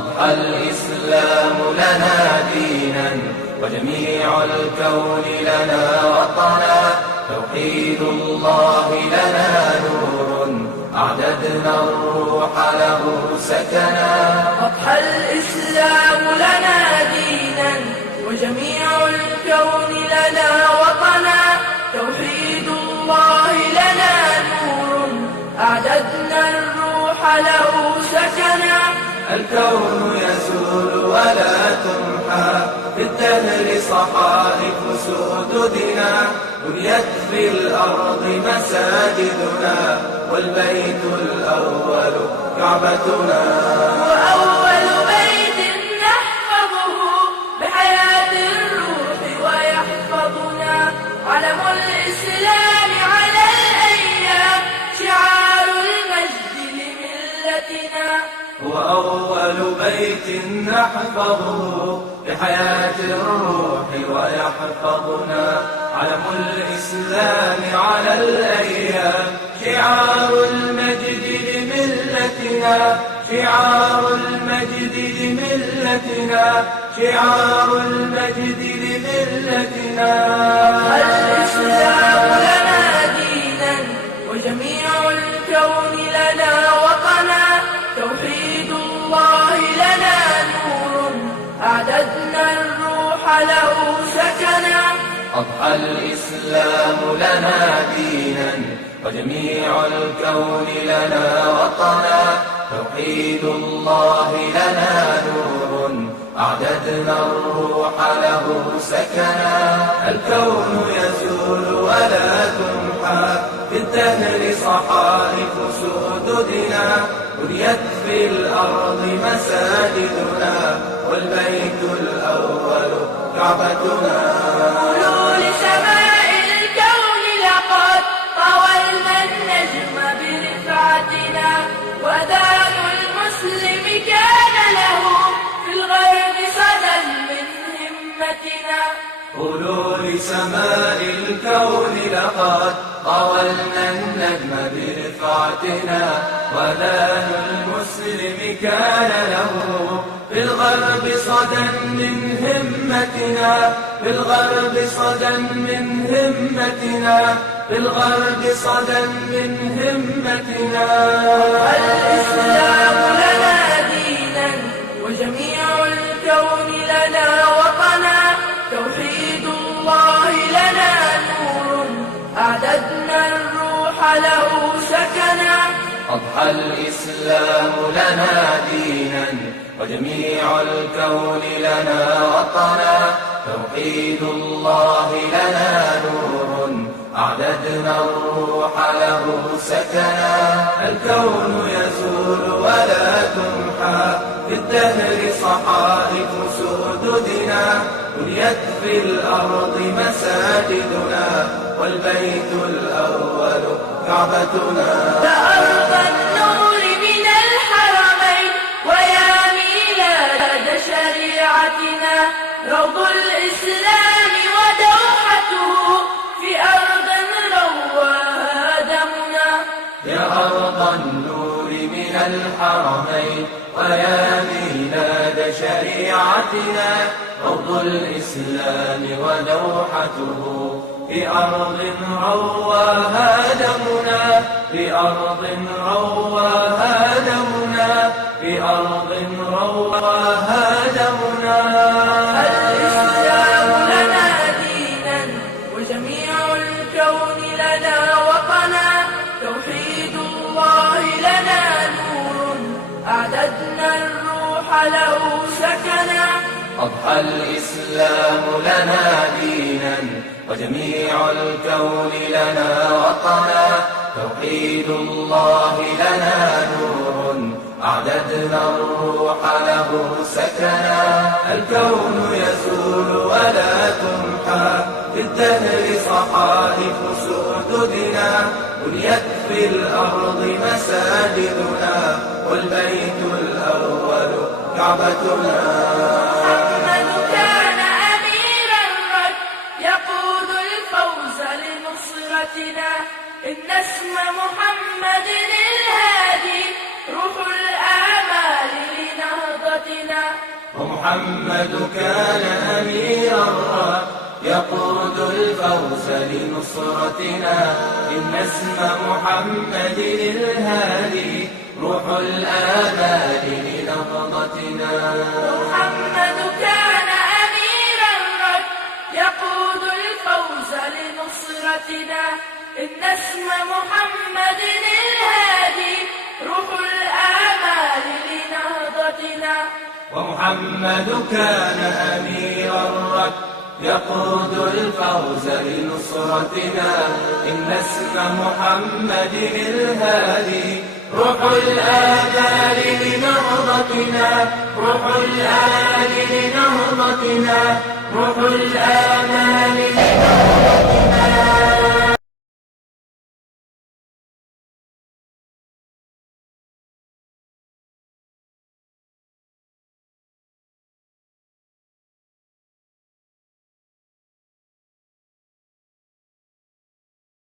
أضحى الإسلام لنا دينا وجميع الكون لنا وطنا، توحيد الله لنا نور أعددنا الروح له سكنا. أضحى الإسلام لنا دينا وجميع الكون لنا وطنا، توحيد الله لنا نور أعددنا الروح له سكنا. الكون يزول ولا تمحى في الدهر صحائف سدودنا، بنيت في الأرض مساجدنا والبيت الأول كعبتنا. وأول بيت نحفظه بحياة الروح ويحفظنا، علم الإسلام على الأيام شعار المجد لملتنا. وأول بيت نحفظه بحياة الروح ويحفظنا، علم الإسلام على الأيام شعار المجد لملتنا، شعار المجد لملتنا، شعار المجد لملتنا. الإسلام لنا دينا وجميع الكون لنا وطنا، توحيد الله لنا نور أعددنا الروح له سكنا. أضحى الإسلام لنا دينا وجميع الكون لنا وطنا، توحيد الله لنا نور أعددنا الروح له سكنا. الكون يزول ولا تمحى في الدهر صحائف سدودنا، بنيت في الأرض مساجدنا والبيت الأول كعبتنا. قولوا لسماء الكون لقد طوينا النجم برفعتنا، وأذان المسلم كان له في الغرب صدى من همتنا. قولوا لسماء الكون لقد طولنا النجم برفعتنا، وأذان المسلم كان له في الغرب صدى من همتنا، في الغرب صدى من همتنا، في الغرب صدى من همتنا. الإسلام لنا دينا وجميع الكون لنا وطنا، توحيد الله لنا نور أعددنا الروح له سكنا. أضحى الإسلام لنا دينا وجميع الكون لنا وطنا، توحيد الله لنا نور أعددنا الروح له سكنا. الكون يزول ولا تمحى في الدهر صحائف سدودنا، بنيت في الأرض مساجدنا والبيت الأول كعبتنا. أرض النور من الحرمين ويا ميلاد شريعتنا، روض الإسلام ودوحته في أرض رواها دمنا. يا أرض النور من الحرمين ويا ميلاد شريعتنا، روض الإسلام ودوحته في أرض رواها دمنا، في أرض رواها دمنا، في أرض رواها دمنا. الإسلام لنا دينا وجميع الكون لنا وطنا، توحيد الله لنا نور أعددنا الروح له سكنا. أضحى الإسلام لنا دينا وجميع الكون لنا وطنا، توحيد الله لنا نور أعددنا الروح له سكنا. الكون يزول ولا تمحى في الدهر صحائف سدودنا، بنيت في الأرض مساجدنا والبيت الأول كعبتنا. محمد كان أمير الرد يقود الفوز لنصرتنا، إن اسم محمد الهادي روح الآمال لنهضتنا. ومحمد كان أميرا يقود الفوز لنصرتنا. إن اسم محمد الهادي روح الآمال لنهضتنا. محمد كان أميرا يقود الفوز لنصرتنا. إن اسم محمد الهادي روح الآمال لنهضتنا. ومحمد كان أميرا يقود الفوز لنصرتنا. إن اسم محمد الهادي روح الآمال لنهضتنا. روح الآمال لنهضتنا. روح الآمال